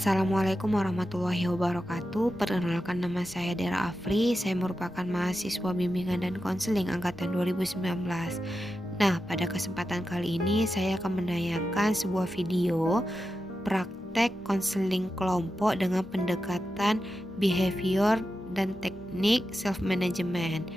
Assalamualaikum warahmatullahi wabarakatuh. Perkenalkan, nama saya Dera Afri. Saya merupakan mahasiswa bimbingan dan konseling angkatan 2019. Nah, pada kesempatan kali ini saya akan menayangkan sebuah video praktek konseling kelompok dengan pendekatan behavior dan teknik self management.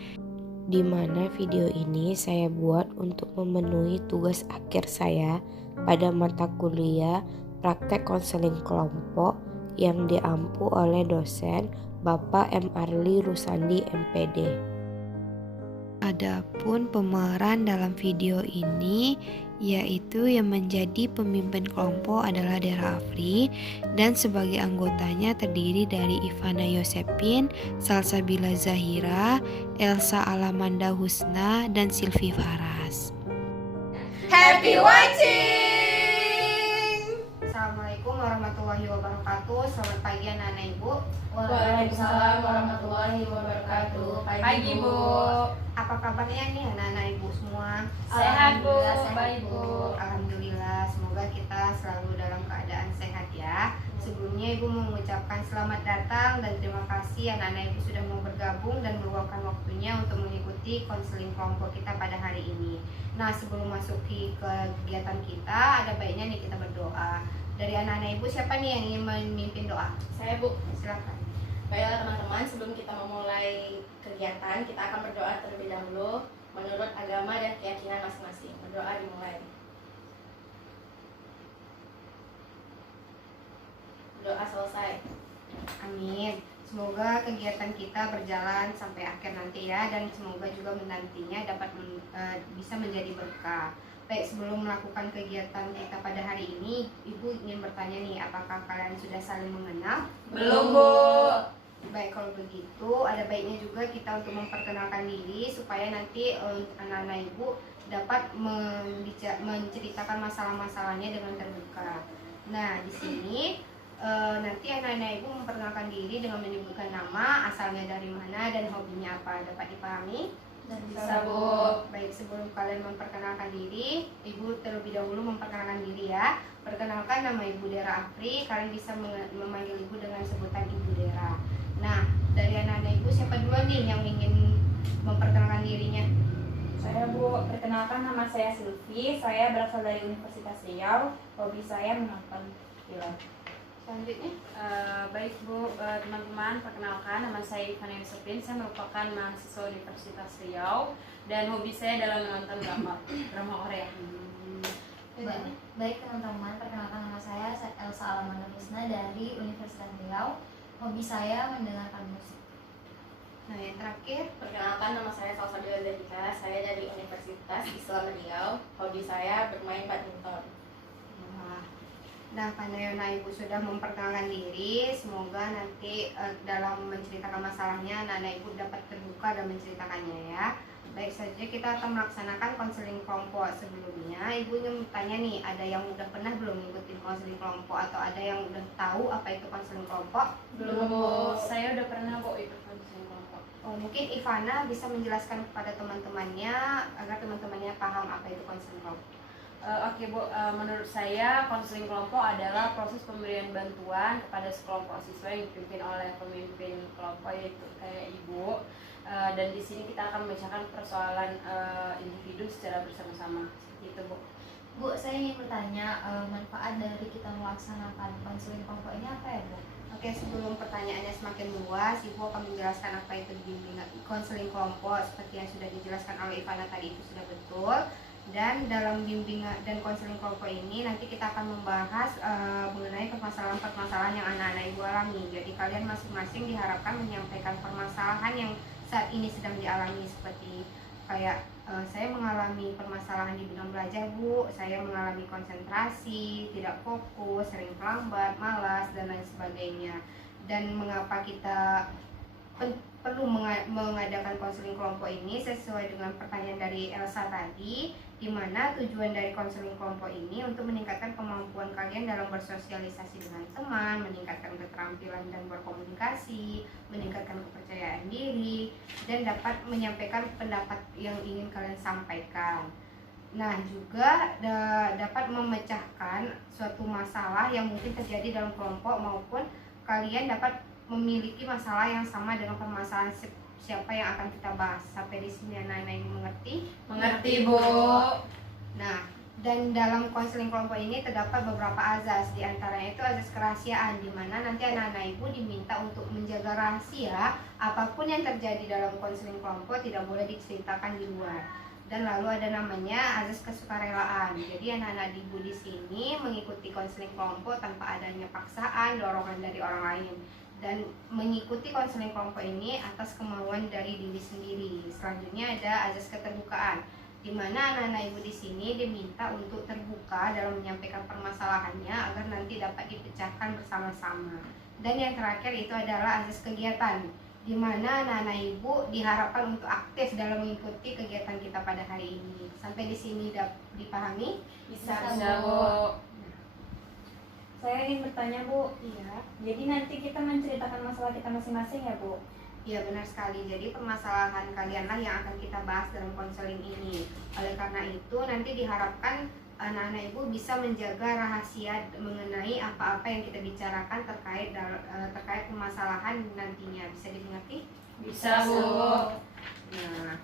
Di mana video ini saya buat untuk memenuhi tugas akhir saya pada mata kuliah praktek konseling kelompok yang diampu oleh dosen Bapak M. Arli Rusandi MPD. Adapun pemeran dalam video ini yaitu yang menjadi pemimpin kelompok adalah Dera Afri, dan sebagai anggotanya terdiri dari Ivana Yosepin, Salsabila Zahira, Elsa Alamanda Husna, dan Silvi Faras. Happy watching! Assalamualaikum warahmatullahi wabarakatuh. Selamat pagi anak-anak ibu. Waalaikumsalam warahmatullahi wabarakatuh. Pagi Bu. Apa kabarnya nih anak-anak ibu semua? Sehat Bu, Alhamdulillah, baik Bu. Alhamdulillah, semoga kita selalu dalam keadaan sehat ya. Sebelumnya ibu mengucapkan selamat datang dan terima kasih anak-anak ibu sudah mau bergabung dan meluangkan waktunya untuk mengikuti konseling kelompok kita pada hari ini. Nah, sebelum masuk ke kegiatan kita, ada baiknya nih kita berdoa. Dari anak-anak ibu, siapa nih yang ingin memimpin doa? Saya Bu. Silakan. Baiklah teman-teman, sebelum kita memulai kegiatan, kita akan berdoa terlebih dahulu menurut agama dan keyakinan masing-masing. Berdoa dimulai. Doa selesai. Amin. Semoga kegiatan kita berjalan sampai akhir nanti ya, dan semoga juga menantinya dapat bisa menjadi berkah. Baik, sebelum melakukan kegiatan kita pada hari ini, Ibu ingin bertanya nih, apakah kalian sudah saling mengenal? Belum Bu. Baik, kalau begitu ada baiknya juga kita untuk memperkenalkan diri supaya nanti anak-anak Ibu dapat menceritakan masalah-masalahnya dengan terbuka. Nah, di sini nanti anak-anak ibu memperkenalkan diri dengan menyebutkan nama, asalnya dari mana, dan hobinya apa. Dapat dipahami? Bisa Bu. Baik, sebelum kalian memperkenalkan diri, ibu terlebih dahulu memperkenalkan diri ya. Perkenalkan, nama ibu Dera Afri. Kalian bisa memanggil ibu dengan sebutan Ibu Dera. Nah, dari anak-anak ibu siapa dua nih yang ingin memperkenalkan dirinya? Saya Bu, perkenalkan nama saya Silvi, saya berasal dari Universitas Riau, hobi saya menonton film. Selanjutnya, Baik Bu, teman-teman, perkenalkan nama saya Ivana Yosepin. Saya merupakan mahasiswa Universitas Riau dan hobi saya adalah menonton drama Korea. Baik teman-teman, perkenalkan nama saya Elsa Alamanda Husna dari Universitas Riau. Hobi saya mendengarkan musik. nah yang terakhir, Perkenalkan nama saya Salsabila Zahira. Saya dari Universitas Islam Riau. Hobi saya bermain badminton. nah karena ibu sudah memperkenalkan diri, semoga nanti dalam menceritakan masalahnya anak ibu dapat terbuka dan menceritakannya ya. Baik, saja kita akan melaksanakan konseling kelompok. Sebelumnya ibu ingin bertanya nih, ada yang udah pernah belum ngikutin konseling kelompok atau ada yang udah tahu apa itu konseling kelompok? Belum Bu. Saya udah pernah Bu ikut konseling kelompok. Oh, mungkin Ivana bisa menjelaskan kepada teman-temannya agar teman-temannya paham apa itu konseling kelompok. Oke Bu, menurut saya konseling kelompok adalah proses pemberian bantuan kepada sekelompok siswa yang dipimpin oleh pemimpin kelompok, yaitu kayak Ibu. Dan di sini kita akan memecahkan persoalan individu secara bersama-sama. Seperti itu Bu. Bu, saya ingin bertanya, manfaat dari kita melaksanakan konseling kelompok ini apa ya Bu? Oke, sebelum pertanyaannya semakin luas, Ibu akan menjelaskan apa itu bimbingan konseling kelompok. Seperti yang sudah dijelaskan oleh Ivana tadi, itu sudah betul. Dan dalam bimbingan dan konseling kelompok ini nanti kita akan membahas mengenai permasalahan-permasalahan yang anak-anak ibu alami. Jadi kalian masing-masing diharapkan menyampaikan permasalahan yang saat ini sedang dialami, seperti kayak saya mengalami permasalahan di bidang belajar Bu, saya mengalami konsentrasi, tidak fokus, sering terlambat, malas, dan lain sebagainya. Dan mengapa kita perlu mengadakan konseling kelompok ini sesuai dengan pertanyaan dari Elsa tadi, di mana tujuan dari konseling kelompok ini untuk meningkatkan kemampuan kalian dalam bersosialisasi dengan teman, meningkatkan keterampilan dan berkomunikasi, meningkatkan kepercayaan diri, dan dapat menyampaikan pendapat yang ingin kalian sampaikan. Nah, juga dapat memecahkan suatu masalah yang mungkin terjadi dalam kelompok, maupun kalian dapat memiliki masalah yang sama dengan permasalahan siapa yang akan kita bahas. Sampai di sini anak-anak ini mengerti? Mengerti, Bu. Nah, dan dalam konseling kelompok ini terdapat beberapa azas, di antaranya itu azas kerahasiaan, di mana nanti anak-anak ibu diminta untuk menjaga rahasia apapun yang terjadi dalam konseling kelompok tidak boleh diceritakan di luar. Dan lalu ada namanya azas kesukarelaan. Jadi anak-anak ibu di sini mengikuti konseling kelompok tanpa adanya paksaan, dorongan dari orang lain, dan mengikuti konseling kelompok ini atas kemauan dari diri sendiri. Selanjutnya ada azas keterbukaan, di mana anak-anak ibu di sini diminta untuk terbuka dalam menyampaikan permasalahannya agar nanti dapat dipecahkan bersama-sama. Dan yang terakhir itu adalah azas kegiatan, di mana anak-anak ibu diharapkan untuk aktif dalam mengikuti kegiatan kita pada hari ini. Sampai di sini dipahami? Bisa. Bu. Saya ingin bertanya, Bu. Iya. Jadi nanti kita menceritakan masalah kita masing-masing ya, Bu? Iya, benar sekali. Jadi permasalahan kalianlah yang akan kita bahas dalam konseling ini. Oleh karena itu nanti diharapkan anak-anak ibu bisa menjaga rahasia mengenai apa-apa yang kita bicarakan terkait permasalahan nantinya. Bisa dimengerti? Bisa, Bu. Nah,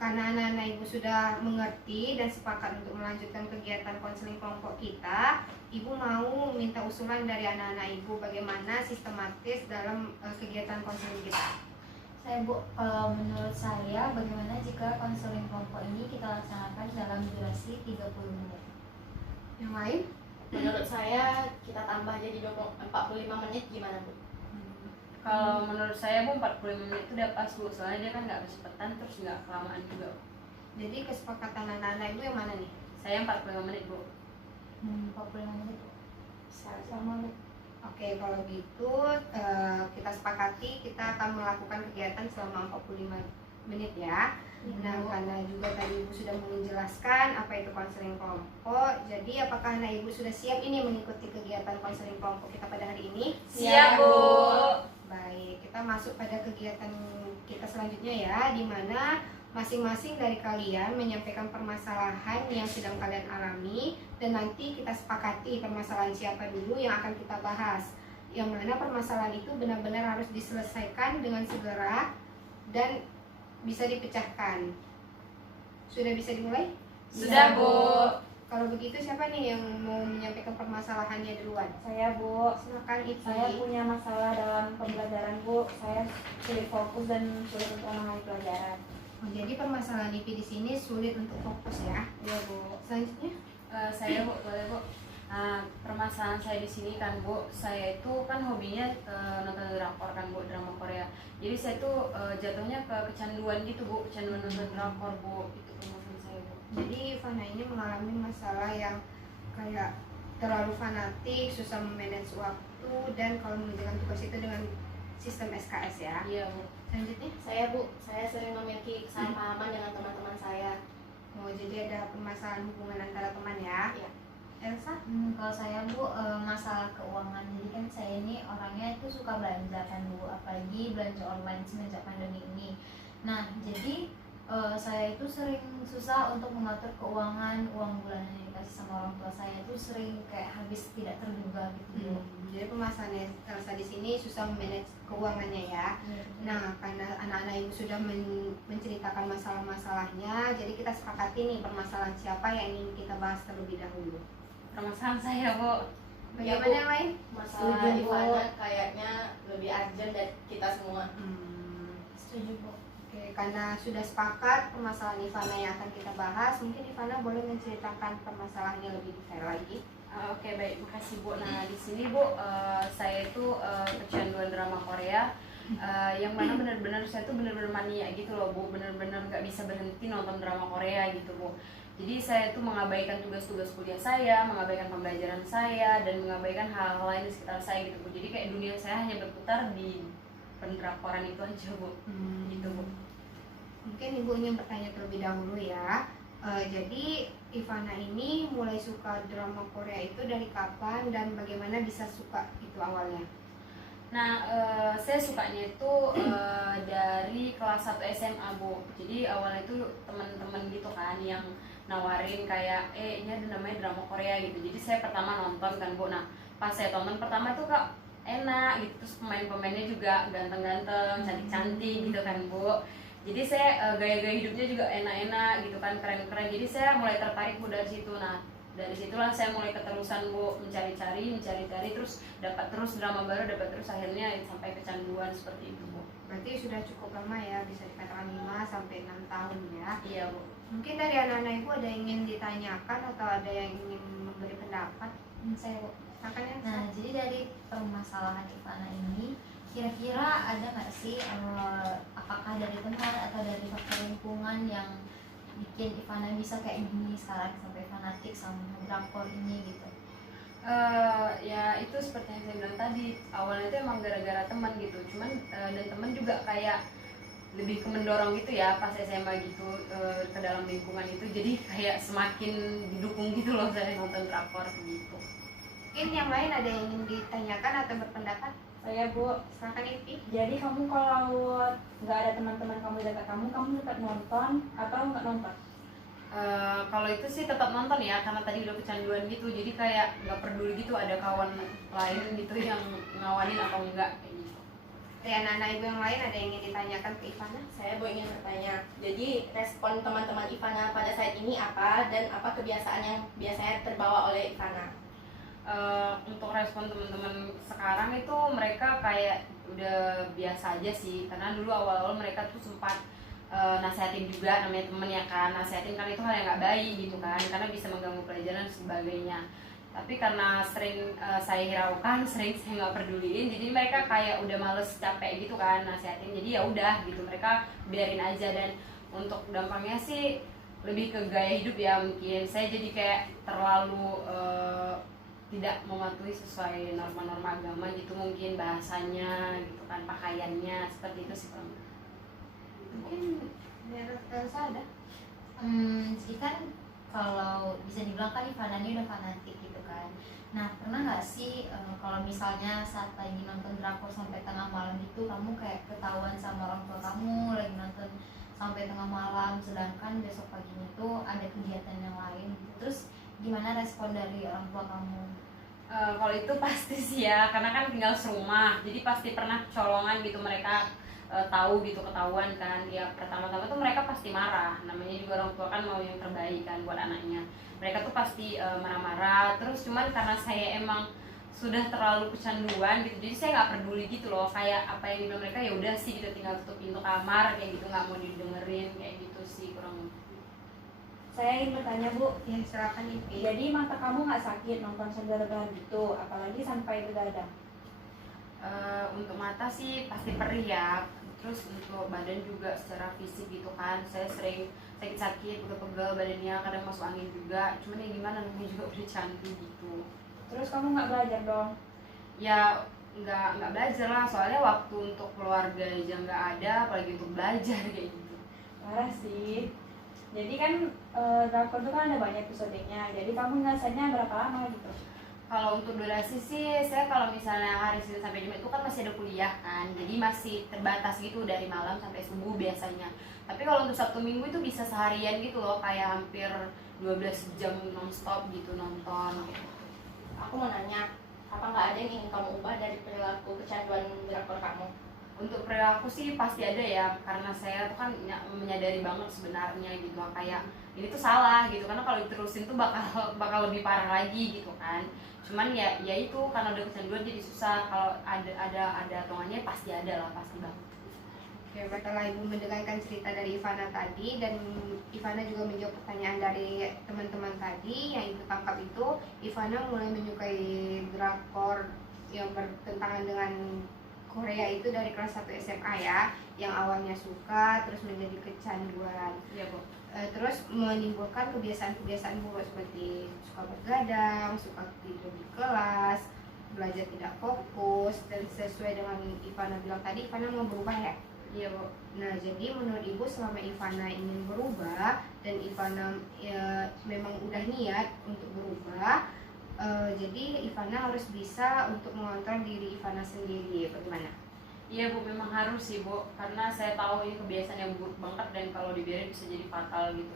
karena anak-anak ibu sudah mengerti dan sepakat untuk melanjutkan kegiatan konseling kelompok kita, ibu mau minta usulan dari anak-anak ibu bagaimana sistematis dalam kegiatan konseling kita. Saya Bu, kalau menurut saya bagaimana jika konseling kelompok ini kita laksanakan dalam durasi 30 menit? Yang lain? Menurut saya kita tambah jadi 45 menit gimana, Bu? Kalau menurut saya, Bu, 45 menit itu udah pas, Bu. Soalnya dia kan nggak kecepatan, terus nggak kelamaan juga, Bu. Jadi kesepakatan anak-anak ibu yang mana nih? Saya 45 menit, Bu. 45 menit Bu. Sama, Bu. Oke, kalau gitu kita sepakati kita akan melakukan kegiatan selama 45 menit ya. Nah, karena juga tadi ibu sudah menjelaskan apa itu konseling kelompok, jadi apakah anak ibu sudah siap ini mengikuti kegiatan konseling kelompok kita pada hari ini? Siap, Bu. Baik, kita masuk pada kegiatan kita selanjutnya ya, di mana masing-masing dari kalian menyampaikan permasalahan yang sedang kalian alami, dan nanti kita sepakati permasalahan siapa dulu yang akan kita bahas, yang mana permasalahan itu benar-benar harus diselesaikan dengan segera dan bisa dipecahkan. Sudah bisa dimulai? Sudah, Bu. Kalau begitu siapa nih yang mau menyampaikan permasalahannya duluan? Saya, Bu. Silakan Ici. Saya punya masalah dalam pembelajaran, Bu. Saya sulit fokus dan sulit untuk memahami pelajaran. Oh, jadi permasalahan IPI di sini sulit untuk fokus ya. Iya, Bu. Selanjutnya? Saya, Bu, boleh, Bu. Permasalahan saya di sini kan, Bu, saya itu kan hobinya nonton drakor kan, Bu, drama Korea. Jadi saya tuh jatuhnya ke kecanduan gitu, Bu, kecanduan nonton drakor, Bu. Itu permasalahan saya, Bu. Jadi Fana ini mengalami masalah yang kayak terlalu fanatik, susah memanage waktu, dan kalau mengerjakan tugas itu dengan sistem SKS ya. Iya, Bu. Selanjutnya? Saya, Bu, saya sering memiliki kesalahpahaman dengan teman-teman saya. Oh, jadi ada permasalahan hubungan antara teman ya? Iya. Elsa? Kalau saya Bu, masalah keuangan. Jadi kan saya ini orangnya itu suka belanja kan Bu, apalagi belanja online semenjak pandemi ini. Nah, jadi saya itu sering susah untuk mengatur keuangan, uang bulanan yang dikasih sama orang tua saya itu sering kayak habis tidak terduga gitu Bu. Jadi permasalahan Elsa di sini susah memanage keuangannya ya. Nah, karena anak-anak ibu sudah menceritakan masalah-masalahnya, jadi kita sepakati nih permasalahan siapa yang ingin kita bahas terlebih dahulu. Permasalahan saya, Bu. Ya, Bagaimana Bu. yang lain? Masalah Setuju, Bu. Ivana kayaknya lebih urgent dari kita semua. Setuju Bu. Oke, karena sudah sepakat permasalahan Ivana yang akan kita bahas, mungkin Ivana boleh menceritakan permasalahannya lebih detail lagi. Oke, baik, makasih, Bu. Nah, di sini, Bu, saya itu kecanduan drama Korea, yang mana benar-benar saya tuh benar-benar mania gitu loh, Bu. Benar-benar nggak bisa berhenti nonton drama Korea gitu, Bu. Jadi saya tuh mengabaikan tugas-tugas kuliah saya, mengabaikan pembelajaran saya, dan mengabaikan hal-hal lain di sekitar saya gitu, Bu. Jadi kayak dunia saya hanya berputar di pendrakoran itu aja, Bu. Gitu, Bu. Mungkin ibu ingin bertanya terlebih dahulu ya. Jadi Ivana ini mulai suka drama Korea itu dari kapan dan bagaimana bisa suka itu awalnya? Nah, saya sukanya itu dari kelas 1 SMA, Bu. Jadi awalnya itu teman-teman gitu kan yang nawarin kayak ini ada namanya drama Korea gitu. Jadi saya pertama nonton kan Bu. Nah pas saya tonton pertama tuh kak enak gitu, terus pemain-pemainnya juga ganteng-ganteng, cantik-cantik gitu kan Bu. Jadi saya gaya-gaya hidupnya juga enak-enak gitu kan, keren-keren. Jadi saya mulai tertarik Bu dari situ. Nah dari situlah saya mulai keterusan Bu, mencari-cari terus dapat terus drama baru, dapat terus akhirnya sampai kecanduan seperti itu Bu. Berarti sudah cukup lama ya, bisa dikatakan 5 sampai 6 tahun ya. Iya Bu. Mungkin dari anak-anak ibu ada yang ingin ditanyakan atau ada yang ingin memberi pendapat? Saya Bu. Silakan ya. Nah, jadi dari permasalahan Ivana ini, kira-kira ada nggak sih apakah dari teman atau dari faktor lingkungan yang bikin Ivana bisa kayak gini sekarang sampai fanatik sama drakor ini gitu? Ya itu seperti yang saya bilang tadi, awalnya itu emang gara-gara teman gitu, cuman dan teman juga kayak lebih ke mendorong gitu ya pas SMA gitu ke dalam lingkungan itu, jadi kayak semakin didukung gitu loh saya nonton drakor gitu. Mungkin yang lain ada yang ingin ditanyakan atau berpendapat? Saya Bu, Silakan Ivi. jadi kamu kalau nggak ada teman-teman kamu di dekat kamu tetap nonton atau nggak nonton? Kalau itu sih tetap nonton ya, karena tadi udah kecanduan gitu, jadi kayak nggak peduli gitu ada kawan lain gitu yang ngawanin atau enggak kayak gitu. Dari anak-anak ibu yang lain ada yang ingin ditanyakan ke Ivana? Saya Bu ingin bertanya, jadi respon teman-teman Ivana pada saat ini apa, dan apa kebiasaan yang biasanya terbawa oleh Ivana? Untuk respon teman-teman sekarang itu mereka kayak udah biasa aja sih, karena dulu awal-awal mereka tuh sempat nasihatin juga, namanya temen ya kan, nasihatin kan itu hal yang nggak baik gitu kan, karena bisa mengganggu pelajaran dan sebagainya. Tapi karena sering saya hiraukan, sering saya nggak peduliin, jadi mereka kayak udah males, capek gitu kan nasihatin, jadi ya udah gitu mereka biarin aja. Dan untuk dampaknya sih lebih ke gaya hidup ya, mungkin saya jadi kayak terlalu tidak mematuhi sesuai norma-norma agama gitu, mungkin bahasanya gitu kan, pakaiannya seperti itu sih Bang. Mungkin dari Elsa ada? Jadi kan kalau bisa dibilang kan Ivana ini udah fanatik gitu kan. Nah, pernah nggak sih kalau misalnya saat lagi nonton drakor sampai tengah malam itu kamu kayak ketahuan sama orang tua kamu lagi nonton sampai tengah malam, sedangkan besok paginya tuh ada kegiatan yang lain gitu. Terus gimana respon dari orang tua kamu? Kalau itu pasti sih ya, karena kan tinggal serumah, jadi pasti pernah colongan gitu mereka tahu gitu, ketahuan kan. Ya pertama-tama tuh mereka pasti marah, namanya juga orang tua kan mau yang terbaik kan buat anaknya. Mereka tuh pasti marah-marah, terus cuman karena saya emang sudah terlalu kecanduan gitu, jadi saya nggak peduli gitu loh, kayak apa yang dibilang mereka ya udah sih gitu, tinggal tutup pintu kamar kayak gitu, nggak mau didengerin kayak gitu sih kurang. Saya ingin bertanya Bu, Ya silakan Ivi. jadi mata kamu nggak sakit nonton sambil gitu, apalagi sampai begadang? Untuk mata sih pasti perih ya, terus untuk badan juga secara fisik gitu kan, saya sering sakit-sakit, pegel-pegel badannya, kadang masuk angin juga, cuman ya gimana, namanya juga udah cantik gitu. Terus kamu nggak belajar dong? Ya nggak belajar lah, soalnya waktu untuk keluarga aja nggak ada, apalagi untuk belajar kayak gitu. Parah sih. Jadi kan drakor itu kan ada banyak episodenya, jadi kamu ngerasainnya berapa lama gitu? Kalau untuk durasi sih, saya kalau misalnya hari Senin sampai Jumat itu kan masih ada kuliah kan, jadi masih terbatas gitu dari malam sampai subuh biasanya. Tapi kalau untuk Sabtu Minggu itu bisa seharian gitu loh, kayak hampir 12 jam nonstop gitu nonton gitu. Aku mau nanya, apa nggak ada yang ingin kamu ubah dari perilaku kecanduan drakor kamu? Untuk perilaku sih pasti ada ya, karena saya tuh kan menyadari banget sebenarnya gitu, kayak ini tuh salah gitu, karena kalau diterusin tuh bakal lebih parah lagi gitu kan. Cuman ya itu karena udah kecanduan jadi susah, kalau ada tongannya pasti ada lah, pasti banget. Oke, setelah Ibu mendengarkan cerita dari Ivana tadi dan Ivana juga menjawab pertanyaan dari teman-teman tadi yang Ibu tangkap itu, Ivana mulai menyukai drakor yang bertentangan dengan Korea itu dari kelas 1 SMA ya, yang awalnya suka terus menjadi kecanduan. Iya Bu. Terus menimbulkan kebiasaan-kebiasaan buruk seperti suka begadang, suka tidur di kelas, belajar tidak fokus, dan sesuai dengan Ivana bilang tadi, Ivana mau berubah ya? Iya Bu. Nah, jadi menurut Ibu selama Ivana ingin berubah dan Ivana memang udah niat untuk berubah, jadi Ivana harus bisa untuk mengontrol diri Ivana sendiri. Bagaimana? Iya Bu, memang harus sih Bu, karena saya tahu ini kebiasaan yang buruk banget dan kalau dibiarin bisa jadi fatal gitu.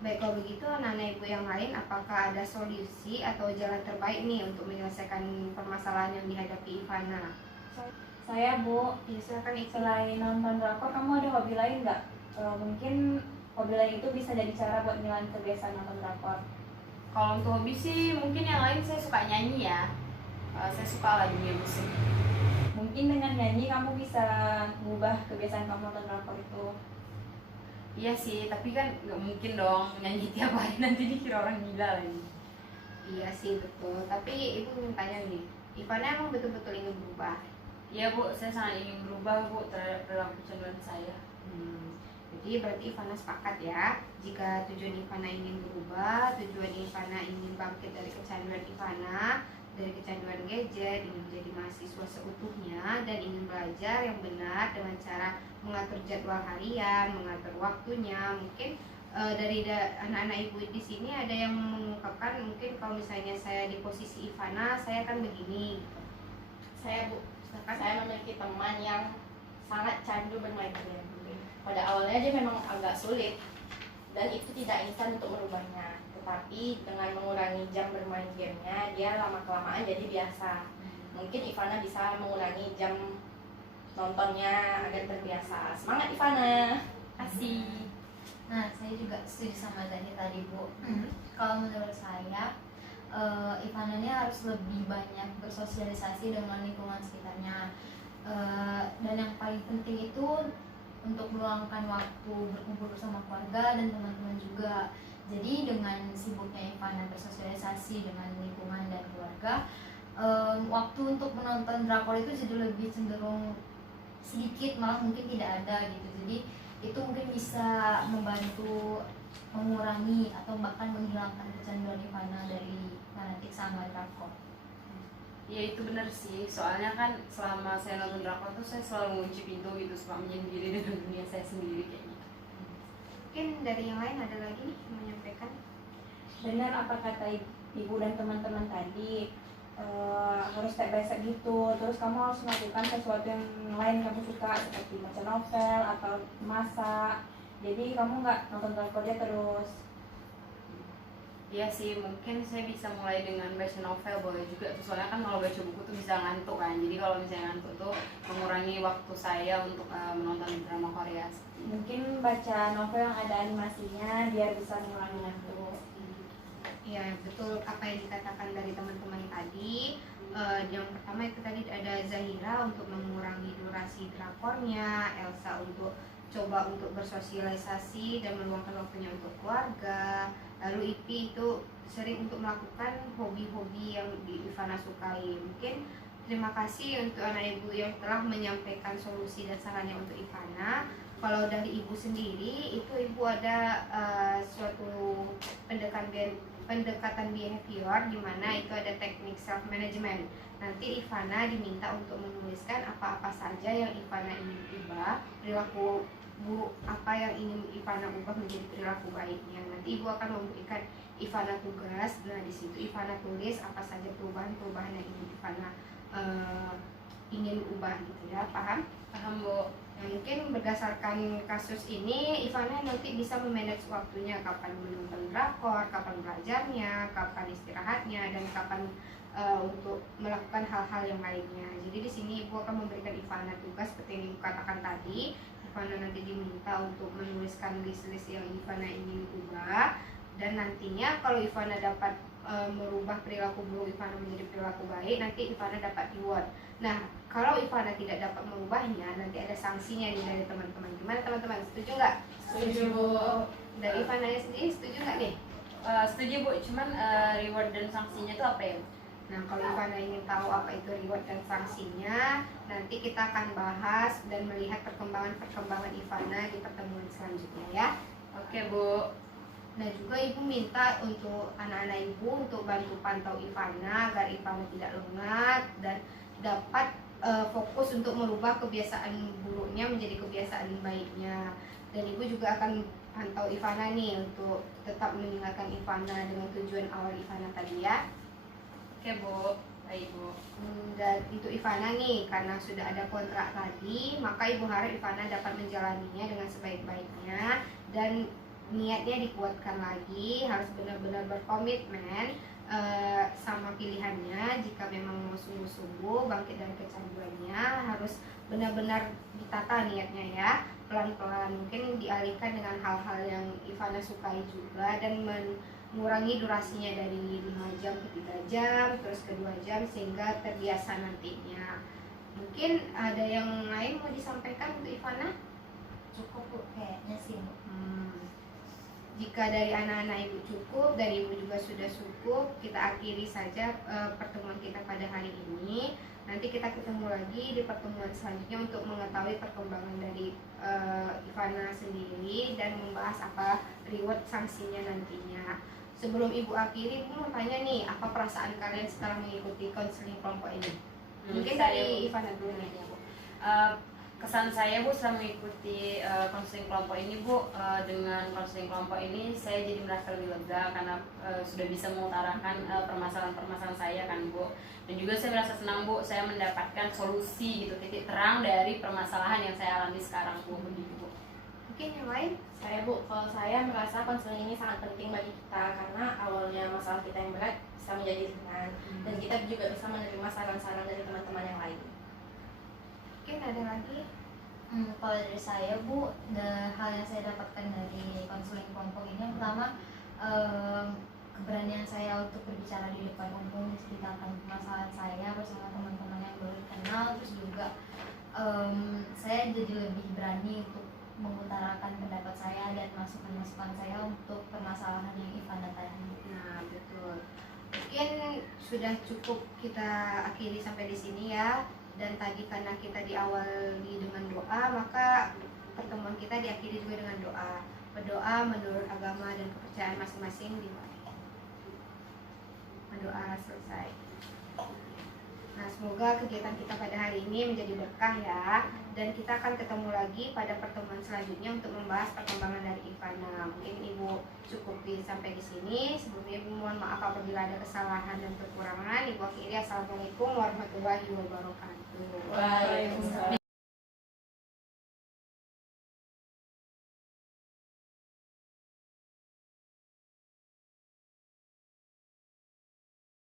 Baik, kalau begitu anak-anak ibu yang lain, apakah ada solusi atau jalan terbaik nih untuk menyelesaikan permasalahan yang dihadapi Ivana? Saya Bu, Ya, silakan Iki. selain nonton drakor, kamu ada hobi lain nggak? Mungkin hobi lain itu bisa jadi cara buat ngilangin kebiasaan nonton drakor. Kalau untuk hobi sih mungkin yang lain saya suka nyanyi ya. Saya suka lagunya musik. Mungkin dengan nyanyi kamu bisa mengubah kebiasaan kamu nonton drakor itu. Iya sih, tapi kan nggak mungkin dong nyanyi tiap hari, nanti dikira orang gila lagi. Iya sih, betul. Tapi ibu ingin tanya nih, Ivana emang betul-betul ingin berubah? Iya Bu, saya sangat ingin berubah Bu terhadap perilaku kecanduan saya. Jadi berarti Ivana sepakat ya, jika tujuan Ivana ingin berubah, tujuan Ivana ingin bangkit dari kecanduan Ivana, dari kecanduan gadget, ingin menjadi mahasiswa seutuhnya, dan ingin belajar yang benar dengan cara mengatur jadwal harian, mengatur waktunya. Mungkin dari anak-anak ibu di sini ada yang mengungkapkan, mungkin kalau misalnya saya di posisi Ivana, saya akan begini. Saya Bu, Silakan. saya memiliki teman yang sangat candu bermain game. Pada awalnya dia memang agak sulit dan itu tidak instan untuk merubahnya. Tetapi dengan mengurangi jam bermain gamenya, dia lama-kelamaan jadi biasa. Mungkin Ivana bisa mengurangi jam nontonnya agar terbiasa. Semangat Ivana! Asik. Nah, saya juga setuju sama Zahir tadi Bu. Kalau menurut saya, Ivana ini harus lebih banyak bersosialisasi dengan lingkungan sekitarnya. Dan yang paling penting itu untuk meluangkan waktu berkumpul bersama keluarga dan teman-teman juga. Jadi dengan sibuknya Ivana bersosialisasi dengan lingkungan dan keluarga, waktu untuk menonton drakor itu jadi lebih cenderung sedikit, malah mungkin tidak ada gitu. Jadi itu mungkin bisa membantu mengurangi atau bahkan menghilangkan kecanduan Ivana dari fanatik sama drakor. Ya itu benar sih, soalnya kan selama saya nonton drakor tuh saya selalu mengunci pintu gitu, suka menyendiri dengan dunia saya sendiri kayak gitu. Mungkin dari yang lain ada lagi nih yang menyampaikan? Benar apa kata ibu dan teman-teman tadi, harus step by step gitu. Terus kamu harus melakukan sesuatu yang lain kamu suka, seperti baca novel atau masak. Jadi kamu nggak nonton drakornya terus. Iya sih, mungkin saya bisa mulai dengan baca novel, boleh juga tuh. Soalnya kan kalau baca buku tuh bisa ngantuk kan. Jadi kalau misalnya ngantuk tuh mengurangi waktu saya untuk menonton drama Korea. Mungkin baca novel yang ada animasinya biar bisa mengurangi ngantuk. Ya, betul apa yang dikatakan dari teman-teman tadi. Yang pertama itu tadi ada Zahira untuk mengurangi durasi drakornya, Elsa untuk coba untuk bersosialisasi dan meluangkan waktunya untuk keluarga. Lalu Ipi itu sering untuk melakukan hobi-hobi yang Ivana sukai. Mungkin terima kasih untuk anak ibu yang telah menyampaikan solusi dan sarannya untuk Ivana. Kalau dari ibu sendiri itu ibu ada suatu pendekatan behavior di mana itu ada teknik self management. Nanti Ivana diminta untuk menuliskan apa-apa saja yang Ivana ingin ubah, perilaku buruk apa yang ingin Ivana ubah menjadi perilaku baiknya. Nanti ibu akan memberikan Ivana tugas. Nah, di situ Ivana tulis apa saja perubahan-perubahan yang ingin Ivana ingin ubah gitu ya. Paham? Paham Bu. Nah, mungkin berdasarkan kasus ini Ivana nanti bisa memanage waktunya, kapan menonton drakor, kapan belajarnya, kapan istirahatnya, dan kapan untuk melakukan hal-hal yang lainnya. Jadi di sini ibu akan memberikan Ivana tugas seperti yang ibu katakan tadi. Ivana nanti diminta untuk menuliskan list-list yang Ivana ingin ubah, dan nantinya kalau Ivana dapat merubah perilaku buruk Ivana menjadi perilaku baik, nanti Ivana dapat reward. Nah, kalau Ivana tidak dapat merubahnya, nanti ada sanksinya nih dari teman-teman. Gimana teman-teman? Setuju nggak? Setuju Bu. Dari Ivana sendiri setuju nggak nih? Setuju Bu, cuman reward dan sanksinya itu apa ya Bu? Nah, kalau Ivana ingin tahu apa itu reward dan sanksinya, nanti kita akan bahas dan melihat perkembangan Ivana di pertemuan selanjutnya ya. Oke Bu. Nah, juga ibu minta untuk anak-anak ibu untuk bantu pantau Ivana agar Ivana tidak lengah dan dapat fokus untuk merubah kebiasaan buruknya menjadi kebiasaan baiknya. Dan ibu juga akan pantau Ivana nih untuk tetap mengingatkan Ivana dengan tujuan awal Ivana tadi ya. Oke Bu, baik Bu. Dan untuk Ivana nih, karena sudah ada kontrak tadi, maka ibu harap Ivana dapat menjalaninya dengan sebaik-baiknya dan niatnya dikuatkan lagi, harus benar-benar berkomitmen sama pilihannya. Jika memang mau sungguh-sungguh bangkit dari kecanduannya, harus benar-benar ditata niatnya ya, pelan-pelan. Mungkin dialihkan dengan hal-hal yang Ivana sukai juga, dan mengurangi durasinya dari 5 jam ke 3 jam, terus ke 2 jam, sehingga terbiasa nantinya. Mungkin ada yang lain mau disampaikan untuk Ivana? Cukup Bu, kayaknya sih Bu. Jika dari anak-anak ibu cukup, dari ibu juga sudah cukup, kita akhiri saja pertemuan kita pada hari ini. Nanti kita ketemu lagi di pertemuan selanjutnya untuk mengetahui perkembangan dari Ivana sendiri dan membahas apa reward sanksinya nantinya. Sebelum ibu akhiri, ibu mau tanya nih, apa perasaan kalian setelah mengikuti konseling kelompok ini? Mungkin dari Ivana dulu nih ya Bu. Kesan saya Bu setelah mengikuti konseling kelompok ini Bu, dengan konseling kelompok ini saya jadi merasa lebih lega karena sudah bisa mengutarakan permasalahan-permasalahan saya kan Bu. Dan juga saya merasa senang Bu, saya mendapatkan solusi gitu, titik terang dari permasalahan yang saya alami sekarang Bu, begitu Bu. Mungkin yang lain? Saya Bu, kalau saya merasa konseling ini sangat penting bagi kita karena awalnya masalah kita yang berat bisa menjadi ringan, dan kita juga bisa menerima saran-saran dari teman-teman yang lain. Mungkin ada lagi? Kalau dari saya Bu, hal yang saya dapatkan dari konseling kelompok ini, yang pertama keberanian saya untuk berbicara di depan umum, menceritakan permasalahan saya bersama teman-teman yang baru kenal. Terus juga saya jadi lebih berani untuk mengutarakan pendapat saya dan masukan-masukan saya untuk permasalahan yang Ivana tadi. Nah, betul. Mungkin sudah cukup kita akhiri sampai di sini ya. Dan tadi karena kita diawali dengan doa, maka pertemuan kita diakhiri juga dengan doa. Berdoa menurut agama dan kepercayaan masing-masing dimulai. Berdoa selesai. Nah, semoga kegiatan kita pada hari ini menjadi berkah ya. Dan kita akan ketemu lagi pada pertemuan selanjutnya untuk membahas perkembangan dari Ivana. Mungkin Ibu cukupi sampai di sini. Sebelumnya Ibu mohon maaf apabila ada kesalahan dan kekurangan. Ibu akhiri, assalamualaikum warahmatullahi wabarakatuh. Waalaikumsalam.